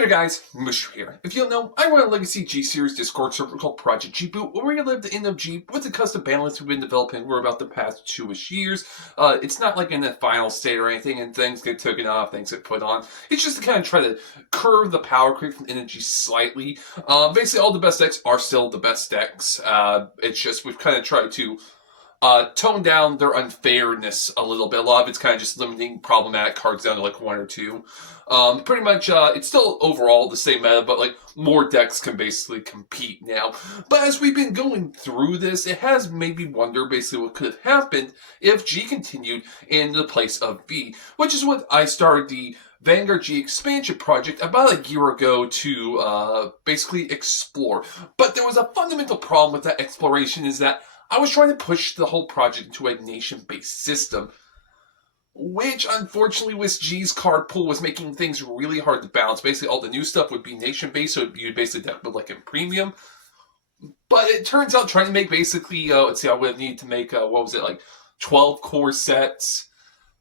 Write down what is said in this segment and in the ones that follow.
Hey there guys, Mush here. If you don't know, I run a Legacy G Series Discord server called Project G-Boot, where we live the end of G with the custom balance we've been developing for about the past 2-ish years. It's not like in the final state or anything, and things get taken off, things get put on. It's just to kind of try to curve the power creep from energy slightly. Basically, all the best decks are still the best decks. It's just we've kind of tried to tone down their unfairness a little bit. A lot of it's kind of just limiting problematic cards down to like 1 or 2. Pretty much, it's still overall the same meta, but like more decks can basically compete now. But as we've been going through this, it has made me wonder basically what could have happened if G continued in the place of V, which is what I started the Vanguard G expansion project about a year ago to basically explore. But there was a fundamental problem with that exploration, is that I was trying to push the whole project into a nation-based system, which unfortunately with G's card pool was making things really hard to balance. Basically all the new stuff would be nation-based, so you'd basically deck with like in premium. But it turns out trying to make basically, let's see, I would need to make, 12 core sets.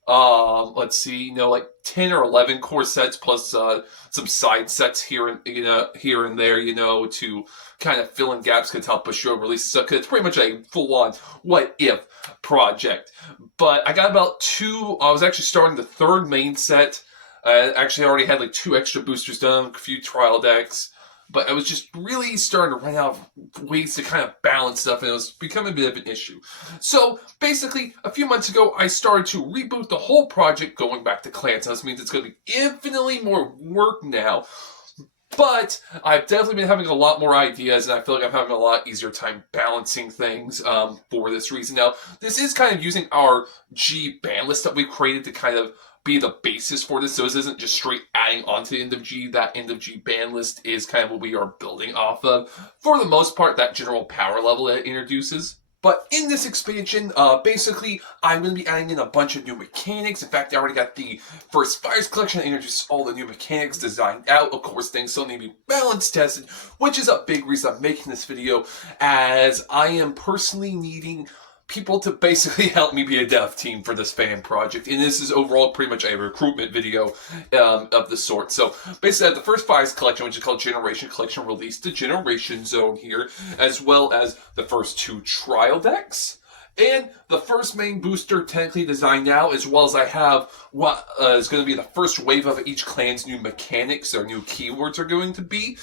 Let's see, like 10 or 11 core sets plus some side sets here and there, to kind of fill in gaps, could help push your release. So it's pretty much a full-on what-if project. But I got about 2. I was actually starting the 3rd main set. I actually already had like 2 extra boosters done, a few trial decks. But I was just really starting to run out of ways to kind of balance stuff, and it was becoming a bit of an issue. So, basically, a few months ago, I started to reboot the whole project going back to clans. This means it's going to be infinitely more work now. But I've definitely been having a lot more ideas, and I feel like I'm having a lot easier time balancing things for this reason. Now, this is kind of using our G ban list that we've created to kind of be the basis for this, so this isn't just straight adding onto the end of G. That end of G ban list is kind of what we are building off of. For the most part, that general power level that it introduces. But in this expansion, basically, I'm going to be adding in a bunch of new mechanics. In fact, I already got the first Fires collection that introduces all the new mechanics designed out. Of course, things still need to be balance tested, which is a big reason I'm making this video, as I am personally needing people to basically help me be a dev team for this fan project. And this is overall pretty much a recruitment video of the sort. So basically I have the first Fires collection, which is called Generation Collection, released to Generation Zone here, as well as the first 2 trial decks. And the first main booster technically designed now, as well as I have what is going to be the first wave of each clan's new mechanics, or new keywords are going to be.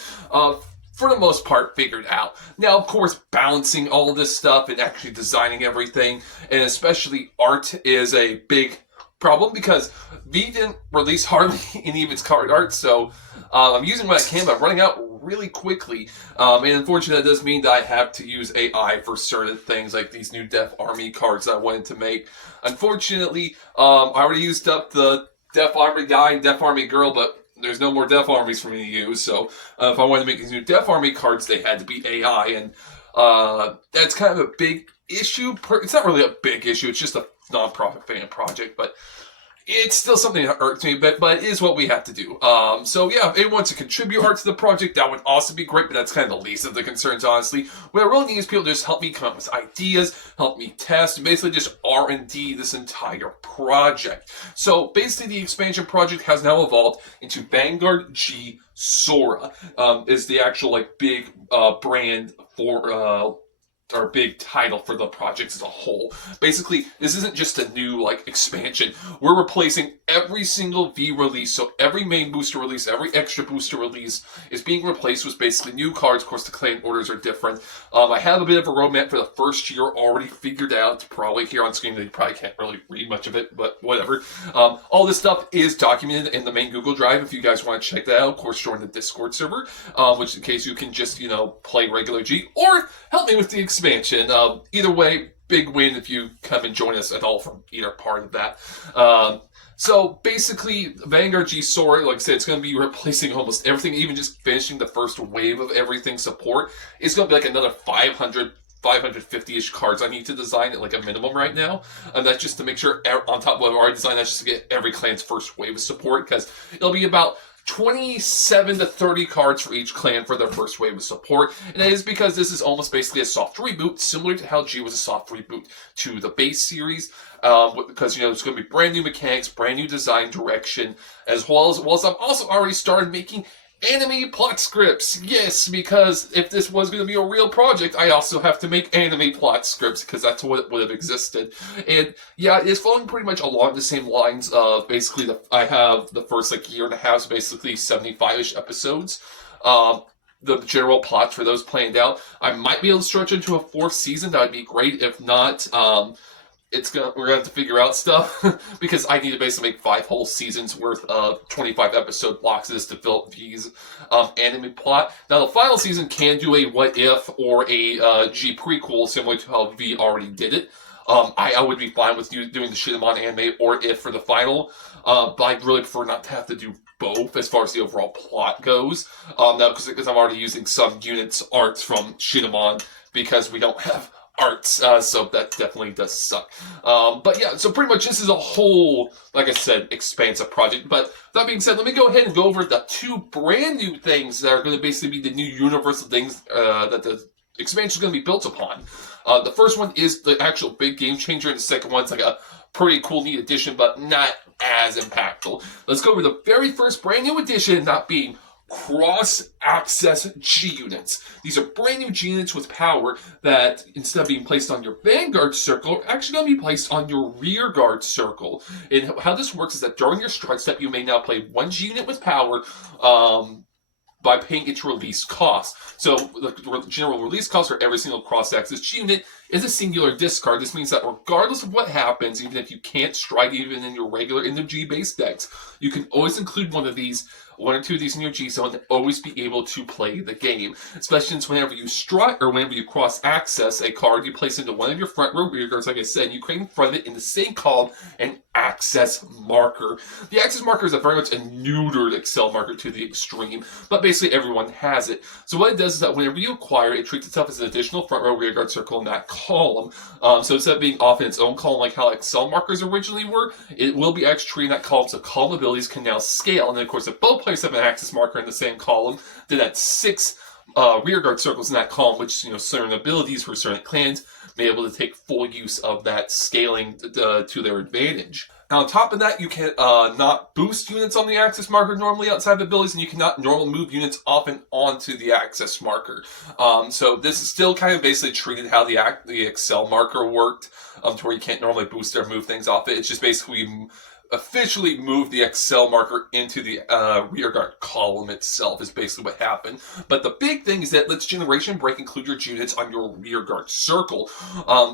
For the most part, figured out. Now, of course, balancing all of this stuff and actually designing everything, and especially art, is a big problem, because V didn't release hardly any of its card art, so I'm using what I can, but I'm running out really quickly. And unfortunately, that does mean that I have to use AI for certain things, like these new Death Army cards that I wanted to make. Unfortunately, I already used up the Death Army guy and Death Army girl, but there's no more Death Armies for me to use, so if I wanted to make these new Death Army cards, they had to be AI, and that's kind of a big issue. It's not really a big issue, it's just a non-profit fan project, but it's still something that hurts me a bit, but it is what we have to do. So yeah, if anyone wants to contribute art to the project, that would also be great, but that's kind of the least of the concerns, honestly. What I really need is people to just help me come up with ideas, help me test, and basically just R&D this entire project. So basically the expansion project has now evolved into Vanguard G Sora, is the actual big brand for our big title for the project as a whole. Basically, this isn't just a new expansion. We're replacing every single V release, so every main booster release, every extra booster release is being replaced with basically new cards. Of course, the clan orders are different. I have a bit of a roadmap for the first year already figured out. It's probably here on screen. You probably can't really read much of it, but whatever. All this stuff is documented in the main Google Drive if you guys want to check that out. Of course, join the Discord server, which in case you can just, play regular G, or help me with the expansion. Either way, big win if you come and join us at all from either part of that. So basically, Vanguard G Sora, like I said, it's going to be replacing almost everything, even just finishing the first wave of everything support. It's going to be another 550-ish cards I need to design at a minimum right now. And that's just to make sure, on top of what I've already designed, that's just to get every clan's first wave of support, because it'll be about 27 to 30 cards for each clan for their first wave of support. And that is because this is almost basically a soft reboot, similar to how G was a soft reboot to the base series. Because, it's going to be brand new mechanics, brand new design direction, as well as I've also already started making Anime plot scripts, yes, because if this was going to be a real project, I also have to make anime plot scripts, because that's what would have existed. And yeah, it's following pretty much along the same lines of basically I have the first year and a half, so basically 75-ish episodes. The general plots for those planned out. I might be able to stretch into a 4th season. That would be great. If not, we're gonna have to figure out stuff because I need to basically make 5 whole seasons worth of 25 episode blocks of this to fill V's anime plot. Now the final season can do a what if or a G prequel similar to how V already did it. I would be fine with doing the Shinamon anime or if for the final, but I'd really prefer not to have to do both as far as the overall plot goes. Now because I'm already using some units arts from Shinamon because we don't have arts, so that definitely does suck. But yeah, so pretty much this is a whole, like I said, expansive project. But that being said, let me go ahead and go over the 2 brand new things that are going to basically be the new universal things that the expansion is going to be built upon. The first one is the actual big game changer, and the second one's like a pretty cool, neat addition, but not as impactful. Let's go over the very first brand new addition, that being cross-access G units. These are brand new G units with power that, instead of being placed on your Vanguard circle, are actually going to be placed on your rearguard circle. And how this works is that during your strike step, you may now play 1 G unit with power, by paying its release cost. So the general release cost for every single cross-axis G unit is a singular discard. This means that regardless of what happens, even if you can't strike even in your regular G-based decks, you can always include one or 2 of these in your G zone and always be able to play the game. Especially since whenever you strike or whenever you cross-access a card, you place into one of your front row rear guards, like I said, you create in front of it in the same column an access marker. The access marker is a very much a neutered Excel marker to the extreme, but basically everyone has it. So what it does is that whenever you acquire it, it treats itself as an additional front row rear guard circle in that column. So instead of being off in its own column like how Excel markers originally were, it will be actually treating that column, so column abilities can now scale. And then of course if both players have an access marker in the same column, then that's 6 rearguard circles in that column, which, certain abilities for certain clans may be able to take full use of that scaling to their advantage. Now, on top of that, you can not boost units on the access marker normally outside of abilities, and you cannot normal move units off and onto the access marker. So this is still kind of basically treated how the Excel marker worked, to where you can't normally boost or move things off it. It's just basically officially move the Excel marker into the rearguard column itself is basically what happened. But the big thing is that lets generation break include your units on your rearguard circle.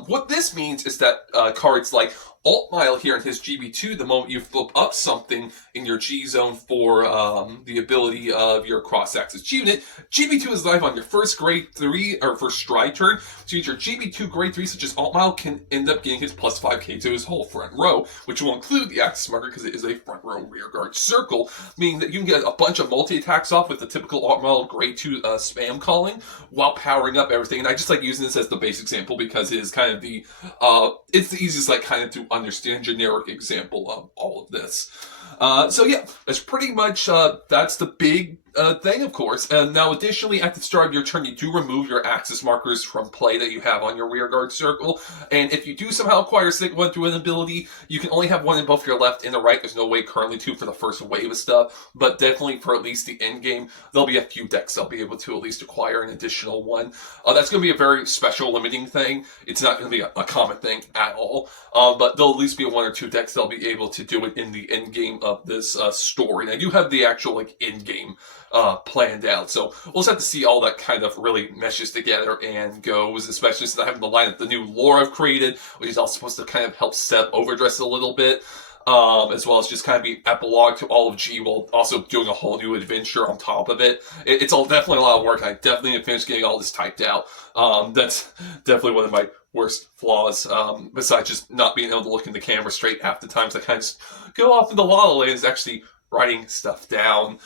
What this means is that cards like Altmile here in his GB2, the moment you flip up something in your G zone for the ability of your cross-axis G unit, GB2 is live on your first grade 3 or first stride turn. So your GB2 grade 3 such as Altmile can end up getting his plus 5k to his whole front row, which will include the access marker because it is a front row rear guard circle, meaning that you can get a bunch of multi-attacks off with the typical Altmile grade 2 spam calling while powering up everything. And I just like using this as the base example because it is kind of the it's the easiest kind of to understand generic example of all of this. So yeah, that's pretty much, that's the big thing, of course. And now additionally, at the start of your turn, you do remove your axis markers from play that you have on your rearguard circle. And if you do somehow acquire Sigma 1 through an ability, you can only have one in both your left and the right. There's no way currently to for the first wave of stuff, but definitely for at least the end game, there'll be a few decks that'll be able to at least acquire an additional one. That's going to be a very special limiting thing. It's not going to be a common thing at all, but there'll at least be 1 or 2 decks that'll be able to do it in the end game of this story. And I do have the actual end game planned out. So we'll just have to see all that kind of really meshes together and goes, especially since I have the line of the new lore I've created, which is also supposed to kind of help set Overdress a little bit, as well as just kind of be epilogue to all of G while also doing a whole new adventure on top of it. It's all definitely a lot of work. I definitely need to finish getting all this typed out. That's definitely one of my worst flaws, besides just not being able to look in the camera straight half the times. I kind of just go off into La La Land actually writing stuff down,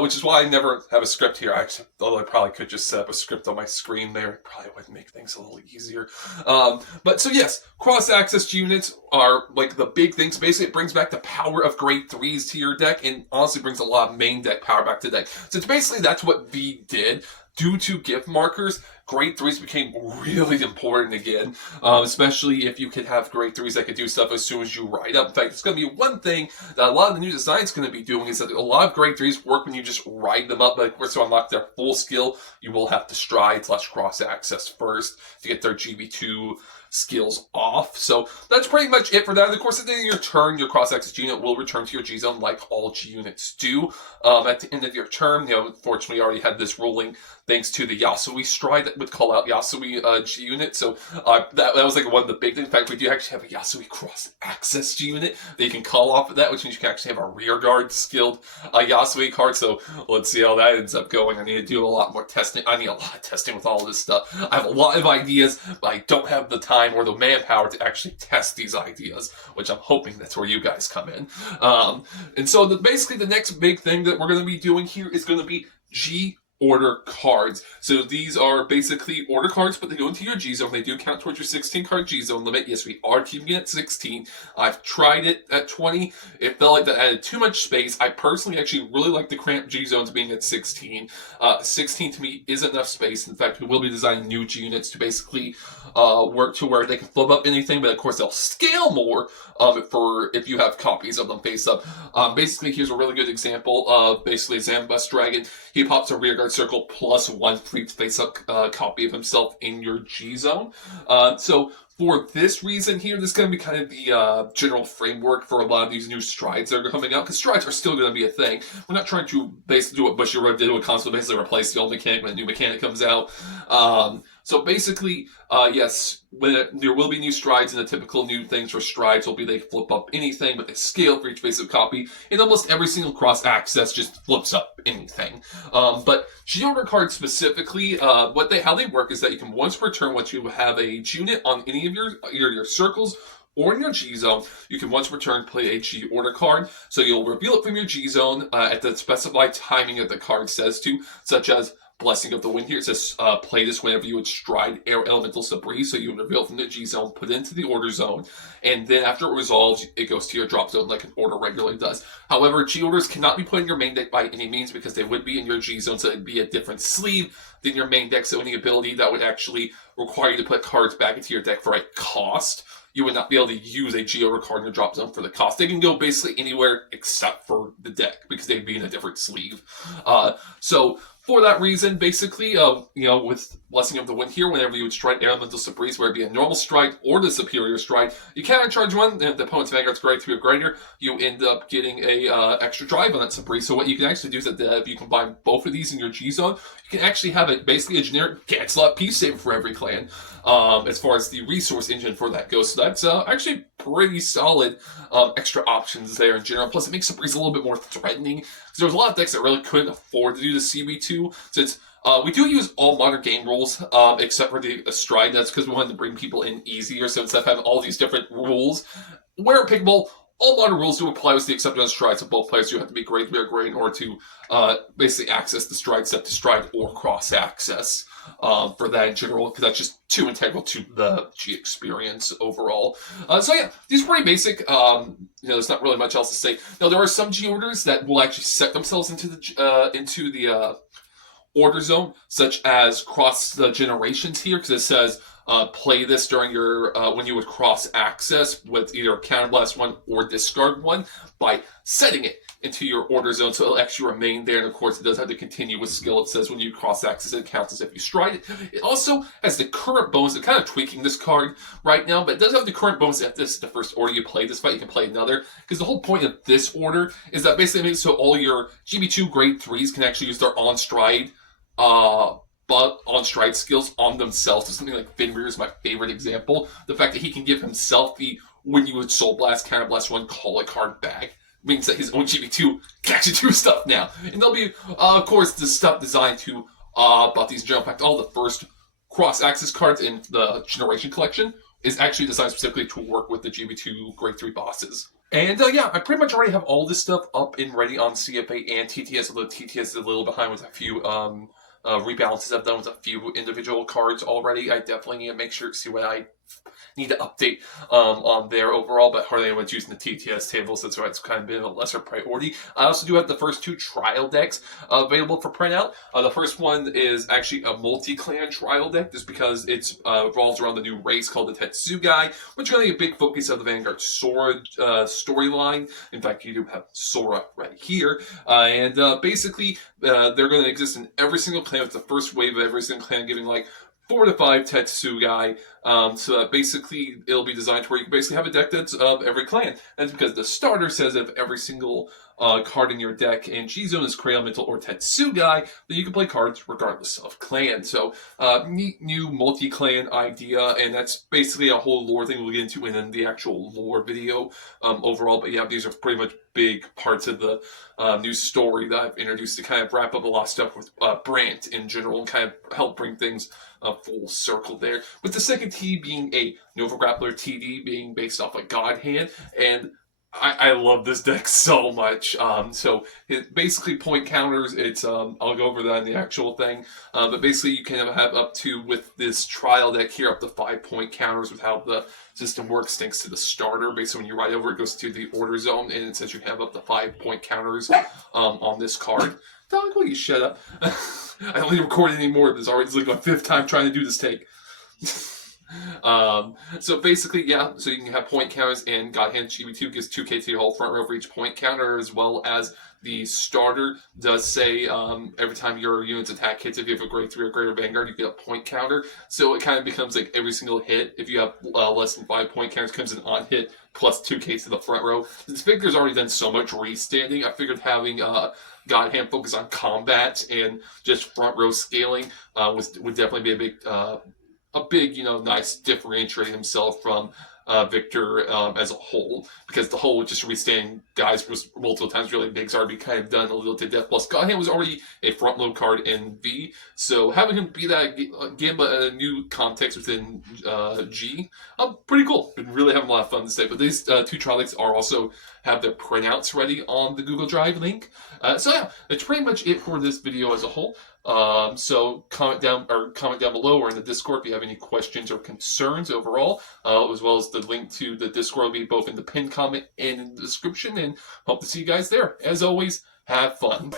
which is why I never have a script here. Although I probably could just set up a script on my screen there. It probably would make things a little easier. But so yes, cross-access units are the big things. Basically, it brings back the power of grade 3s to your deck and honestly brings a lot of main deck power back to the deck. So it's basically that's what V did due to gift markers, grade 3s became really important again, especially if you could have grade 3s that could do stuff as soon as you ride up. In fact, it's going to be one thing that a lot of the new design is going to be doing is that a lot of grade 3s work when you just ride them up. But of course, to unlock their full skill, you will have to stride / cross access first to get their GB2 skills off. So that's pretty much it for that. And of course, at the end of your turn, your cross-access unit will return to your G-Zone like all G-Units do. At the end of your turn, unfortunately, you already had this ruling thanks to the Yasui stride that would call out Yasui G-Unit. So that was like one of the big things. In fact, we do actually have a Yasui cross-access G-Unit that you can call off of that, which means you can actually have a rear guard skilled Yasui card. So let's see how that ends up going. I need to do a lot more testing. I need a lot of testing with all of this stuff. I have a lot of ideas, but I don't have the time or the manpower to actually test these ideas, which I'm hoping that's where you guys come in. And so basically the next big thing that we're going to be doing here is going to be G-Order cards. So these are basically order cards, but they go into your G-Zone. They do count towards your 16 card G-Zone limit. Yes, we are keeping it at 16. I've tried it at 20. It felt like that added too much space. I personally actually really like the cramped G-Zones being at 16. 16 to me is enough space. In fact, we will be designing new G-Units to basically work to where they can flip up anything, but of course they'll scale more for if you have copies of them face up. Basically, here's a really good example of basically Zambus Dragon. He pops a rearguard circle plus 1 free face-up copy of himself in your G-Zone. So for this reason here, this is going to be kind of the general framework for a lot of these new strides that are coming out, because strides are still going to be a thing. We're not trying to basically do what Bushiroad did with console, basically replace the old mechanic when a new mechanic comes out. So basically, yes, there will be new strides, and the typical new things for strides will be they flip up anything, but they scale for each basic copy, and almost every single cross-access just flips up anything. But G-Order cards specifically, how they work is that you can once per turn, once you have a G-Unit on any of your circles, or in your G-Zone, you can once per turn play a G-Order card. So you'll reveal it from your G-Zone at the specified timing that the card says to, such as Blessing of the Wind here. It says, play this whenever you would stride air elemental debris. So you would reveal it from the G-Zone, put it into the order zone, and then after it resolves, it goes to your drop zone like an order regularly does. However, G-Orders cannot be put in your main deck by any means because they would be in your G-Zone, so it'd be a different sleeve than your main deck. So any ability that would actually require you to put cards back into your deck for a cost, you would not be able to use a G-Order card in your drop zone for the cost. They can go basically anywhere except for the deck because they'd be in a different sleeve. So for that reason, basically, with Blessing of the Wind here, whenever you would stride Elemental Surprise, whether it be a normal stride or the superior stride, you cannot charge one, and if the opponent's Vanguard's grade 3 or greater, you end up getting a extra drive on that Surprise. So what you can actually do is that if you combine both of these in your G-Zone, you can actually have it basically a generic cancel out peace saver for every clan, as far as the resource engine for that goes. So that's actually pretty solid extra options there in general. Plus, it makes Surprise a little bit more threatening, because there's a lot of decks that really couldn't afford to do the CB2, since we do use all modern game rules, except for the stride. That's because we wanted to bring people in easier, so instead of having all these different rules, where applicable, all modern rules do apply with the exception of stride, so both players do have to be grade 3 or greater in order to basically access the stride set to stride or cross-access for that in general, because that's just too integral to the G experience overall. So yeah, these are pretty basic. There's not really much else to say. Now, there are some G orders that will actually set themselves into the order zone, such as cross the generations here, because it says play this during your when you would cross access with either Counterblast 1 or Discard 1 by setting it into your order zone, so it'll actually remain there. And of course, it does have the continue with skill. It says when you cross access, it counts as if you stride it. It also has the current bonus. I'm kind of tweaking this card right now, but it does have the current bonus. If this is the first order you play this fight, you can play another, because the whole point of this order is that basically it makes so all your GB2 grade 3s can actually use their on stride but on stride skills on themselves. So something like Fenrir is my favorite example. The fact that he can give himself the when you would Soul Blast, Counterblast 1, call a card back means that his own GB2 can actually do stuff now. And there'll be, of course, the stuff designed to about these general. In fact, all the first cross-access cards in the Generation Collection is actually designed specifically to work with the GB2 Grade 3 bosses. And yeah, I pretty much already have all this stuff up and ready on CFA and TTS, although TTS is a little behind with a few rebalances I've done with a few individual cards already. I definitely need to make sure to see what I need to update on there overall, but hardly anyone's using the TTS tables. That's why it's kind of been a lesser priority. I also do have the first 2 trial decks available for printout. The first one is actually a multi-clan trial deck, just because it revolves around the new race called the Tetsugai, which is going to be a big focus of the Vanguard Sora storyline. In fact, you do have Sora right here. Basically, they're going to exist in every single clan. It's the first wave of every single clan, giving like 4 to 5 Tetsugai, so that basically it'll be designed to where you can basically have a deck that's of every clan. That's because the starter says if every single card in your deck in G-Zone is Cray Elemental or Tetsugai, then you can play cards regardless of clan. So, neat new multi-clan idea, and that's basically a whole lore thing we'll get into in the actual lore video overall. But yeah, these are pretty much big parts of the new story that I've introduced to kind of wrap up a lot of stuff with Brant in general and kind of help bring things full circle there. With the second T being a Nova Grappler TD being based off of God Hand, and I love this deck so much. So it basically point counters. It's I'll go over that in the actual thing. But basically you can have up to, with this trial deck here, up to 5 point counters with how the system works thanks to the starter. Basically when you ride over, it goes to the order zone, and it says you have up to 5 point counters on this card. Dog, will you shut up? I don't need to record anymore. This is already like my 5th time trying to do this take. So basically, yeah, so you can have point counters, and God Hand GB2 gives 2k to your whole front row for each point counter, as well as the starter does say every time your unit's attack hits, if you have a grade 3 or greater Vanguard, you get a point counter. So it kind of becomes like every single hit, if you have less than 5 point counters, comes in on hit plus 2k to the front row. This figure's already done so much restanding. I figured having God Hand focus on combat and just front row scaling would definitely be a big, nice differentiating himself from Victor as a whole, because the whole just restand guys was multiple times really big, so already kind of done a little to death. Plus, Godhand was already a front load card in V, so having him be that again, but in a new context within G, pretty cool. Been really having a lot of fun this day. But these 2 trial decks are also have their printouts ready on the Google Drive link. So yeah, that's pretty much it for this video as a whole. So comment down below or in the Discord if you have any questions or concerns overall, as well as the link to the Discord will be both in the pinned comment and in the description, and hope to see you guys there. As always, have fun.